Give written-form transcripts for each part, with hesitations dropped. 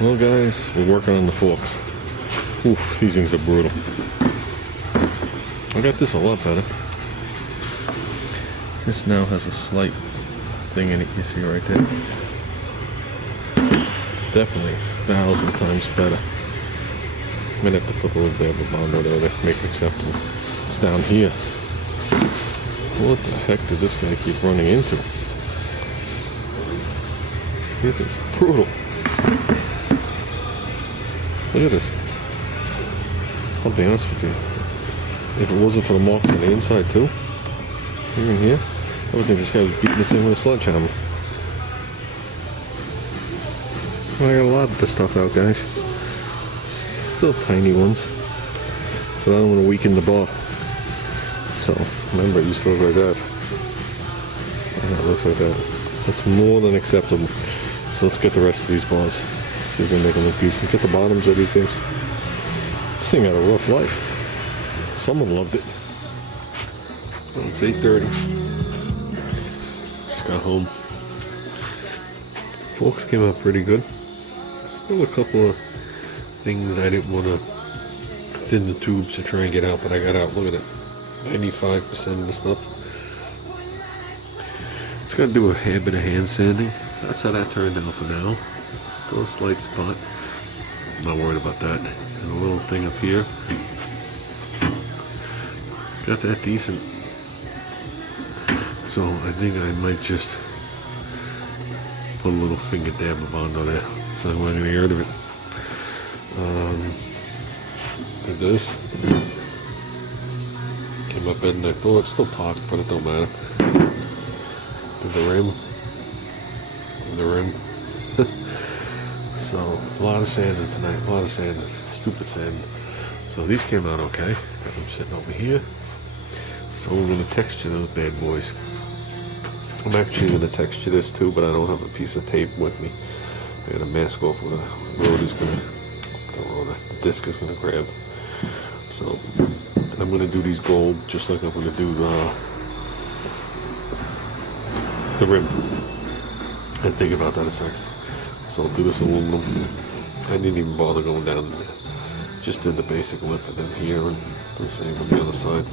Well guys, we're working on the forks. Oof, these things are brutal. I got this a lot better. This now has a slight thing in it, you see right there. Definitely 1,000 times better. I'm gonna have to put a little dab of Bondo there to make it acceptable. It's down here. What the heck did this guy keep running into? This is brutal. Look at this. I'll be honest with you. If it wasn't for the marks on the inside too, even here, I would think this guy was beating this thing with a sledgehammer. Well, I got a lot of this stuff out, guys. Still tiny ones, but I don't want to weaken the bar. So remember, it used to look like that. Yeah, it looks like that. That's more than acceptable. So let's get the rest of these bars. See if we can make them look decent. Get the bottoms of these things. This thing had a rough life. Someone loved it. Well, it's 8:30. Just got home. Forks came out pretty good. Still a couple of things I didn't want to thin the tubes to try and get out, but I got out. Look at it. 95% of the stuff. It's got to do a hair bit of hand sanding. That's how that turned out for now. Still a slight spot. I'm not worried about that. And a little thing up here. Got that decent. So I think I might just put a little finger dab of Bondo there. So I'm not going to get rid of it. Did this. Came up better than I thought. It's still pocked, but it don't matter. Did the rim. Did the rim. So, a lot of sanding tonight. A lot of sanding. Stupid sanding. So these came out okay. Got them sitting over here. So we're going to texture those bad boys. I'm actually going to texture this too, but I don't have a piece of tape with me. I got to mask off where the road is going to, the disc is going to grab. So I'm going to do these gold just like I'm going to do the rim. And think about that a second. So I'll do this aluminum. I didn't even bother going down there. Just did the basic lip and then here and the same on the other side.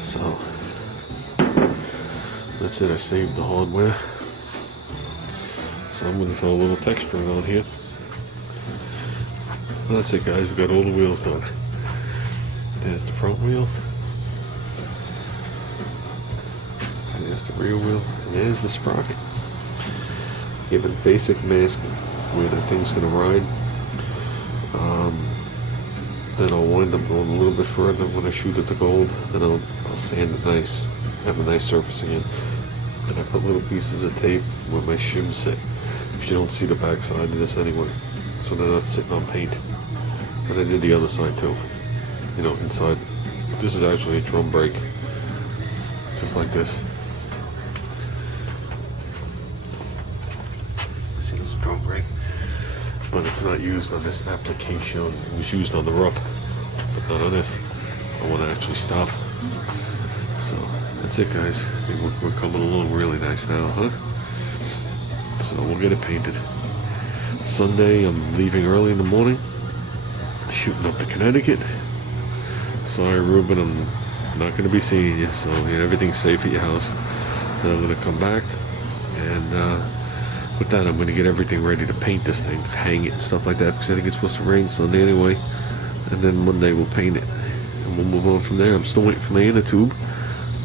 So that's it. I saved the hardware. So I'm going to throw a little texturing on here. That's it, guys. We got all the wheels done. There's the front wheel. There's the rear wheel. And there's the sprocket. Give it a basic mask where the thing's going to ride. Then I'll wind up going a little bit further when I shoot at the gold. Then I'll sand it nice. Have a nice surface again. And I put little pieces of tape where my shims sit. Because you don't see the back side of this anyway. So they're not sitting on paint. And I did the other side too. You know, inside. This is actually a drum brake. Just like this. See this drum brake? But it's not used on this application. It was used on the RUP, but not on this. I want to actually stop. So that's it, guys. I think we're coming along really nice now, huh? So we'll get it painted. Sunday, I'm leaving early in the morning, shooting up to Connecticut. Sorry, Ruben, I'm not going to be seeing you. So everything's safe at your house. Then I'm going to come back and. With that, I'm going to get everything ready to paint this thing, hang it and stuff like that, because I think it's supposed to rain Sunday anyway. And then Monday we'll paint it, and we'll move on from there. I'm still waiting for my inner tube.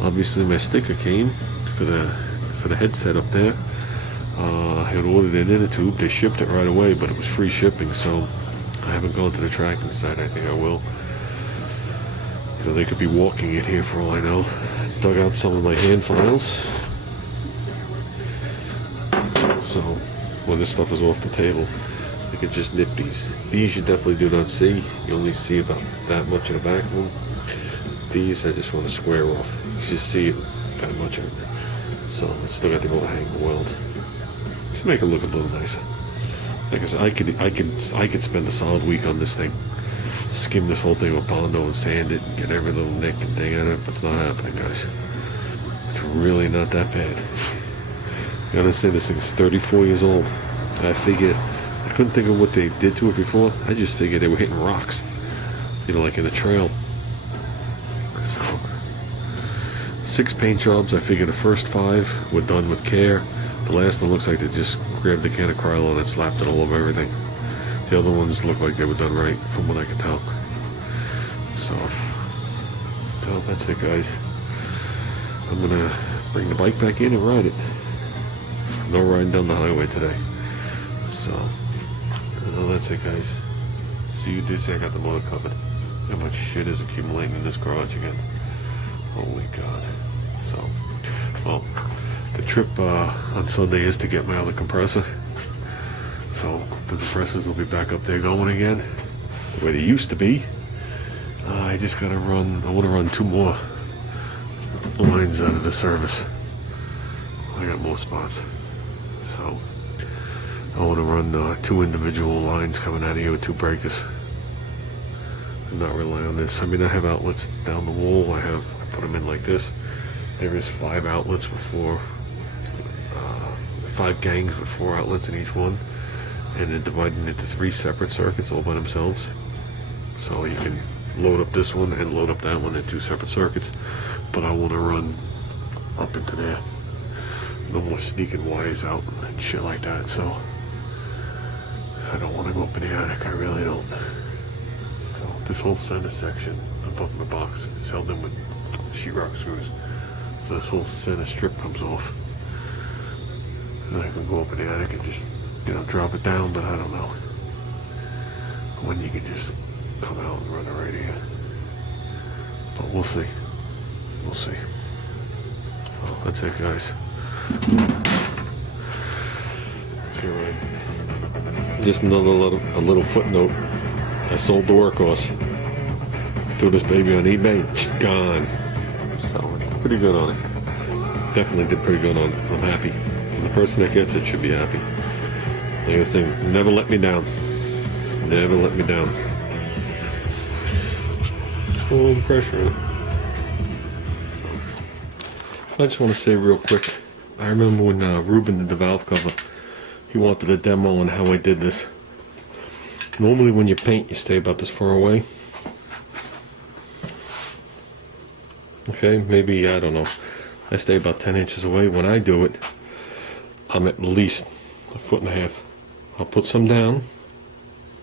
Obviously, my sticker came for the headset up there. I had ordered an inner tube. They shipped it right away, but it was free shipping, so I haven't gone to the tracking site. I think I will. You know, they could be walking it here for all I know. Dug out some of my hand files. So when this stuff is off the table, I can just nip these. These you definitely do not see. You only see about that much in the back of them. These I just want to square off. You just see that much of it. So I still got to go to hang the weld. Just make it look a little nicer. Like I said, I could spend a solid week on this thing. Skim this whole thing with Bondo and sand it and get every little nick and thing on it, but it's not happening, guys. It's really not that bad. I gotta say, this thing's 34 years old. I figure a couldn't think of what they did to it before. I just figured they were hitting rocks, you know, like in a trail. So 6 paint jobs. I figured the first 5 were done with care. The last one looks like they just grabbed the can of Krylon and slapped it all over everything. The other ones look like they were done right, from what I can tell. So that's it, guys. I'm gonna bring the bike back in and ride it. No riding down the highway today. So that's it, guys. See you Disney. I got the motor covered. How much shit is accumulating in this garage again? Holy God. So, well, the trip on Sunday is to get my other compressor. So the compressors will be back up there going again, the way they used to be. I just gotta run. I want to run 2 more lines out of the service. I got more spots, so I want to run 2 individual lines coming out of here with 2 breakers. I'm not relying on this. I mean, I have outlets down the wall. I put them in like this. There is 5 outlets with 5 gangs with 4 outlets in each one, and then dividing into 3 separate circuits all by themselves. So you can load up this one and load up that one in 2 separate circuits. But I want to run up into there. No more sneaking wires out and shit like that. So I don't want to go up in the attic. I really don't. So this whole center section above my box is held in with sheetrock screws. So this whole center strip comes off. And I can go up in the attic and just, you know, drop it down, but I don't know when you can just come out and run it right here. But we'll see. We'll see. So that's it, guys. Let's get ready. Just a little footnote. I sold the workhorse. Threw this baby on eBay. It's gone. So it's pretty good on it. Definitely did pretty good on it. I'm happy. And the person that gets it should be happy. Like I say, never let me down. Never let me down. Just a little pressure on it. So, I just want to say real quick. I remember when Ruben did the valve cover. He wanted a demo on how I did this. Normally when you paint, you stay about this far away. Okay, maybe, I don't know. I stay about 10 inches away. When I do it, I'm at least 1.5 foot. I'll put some down,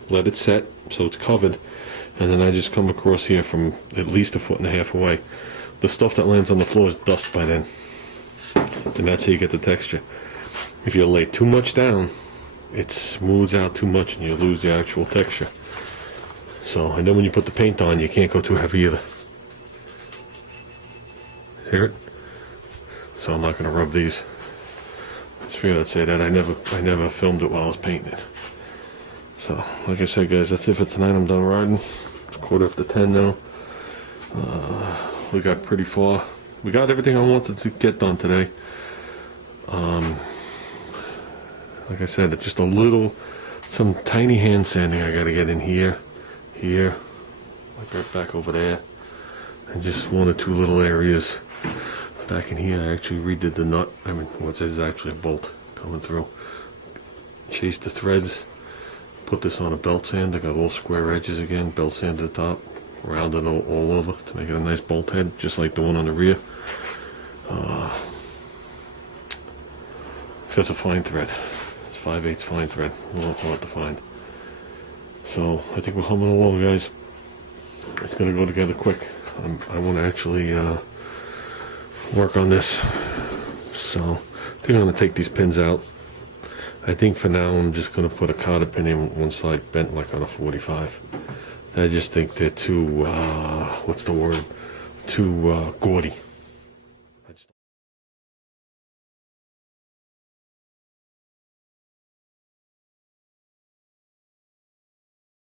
let it set so it's covered, and then I just come across here from at least 1.5 foot away. The stuff that lands on the floor is dust by then. And that's how you get the texture. If you lay too much down, it smooths out too much and you lose the actual texture. So, and then when you put the paint on, you can't go too heavy either. Hear it? So I'm not going to rub these. Just figured I'd say that. I never filmed it while I was painting it. So, like I said, guys, that's it for tonight. I'm done riding. It's 10:15 now. We got pretty far. We got everything I wanted to get done today. Like I said, just some tiny hand sanding I got to get in here, like right back over there, and just 1 or 2 little areas back in here. I actually redid the nut. I mean, what is actually a bolt coming through. Chased the threads. Put this on a belt sand. I got all square edges again. Belt sand at the top, rounded all over to make it a nice bolt head, just like the one on the rear. That's a fine thread. It's 5/8 fine thread. A little hard to find. So I think we're humming along, guys. It's gonna go together quick. I want to actually work on this. So I think I'm gonna take these pins out. I think for now I'm just gonna put a cotter pin in one side bent like on a 45. I just think they're too what's the word? Too gaudy.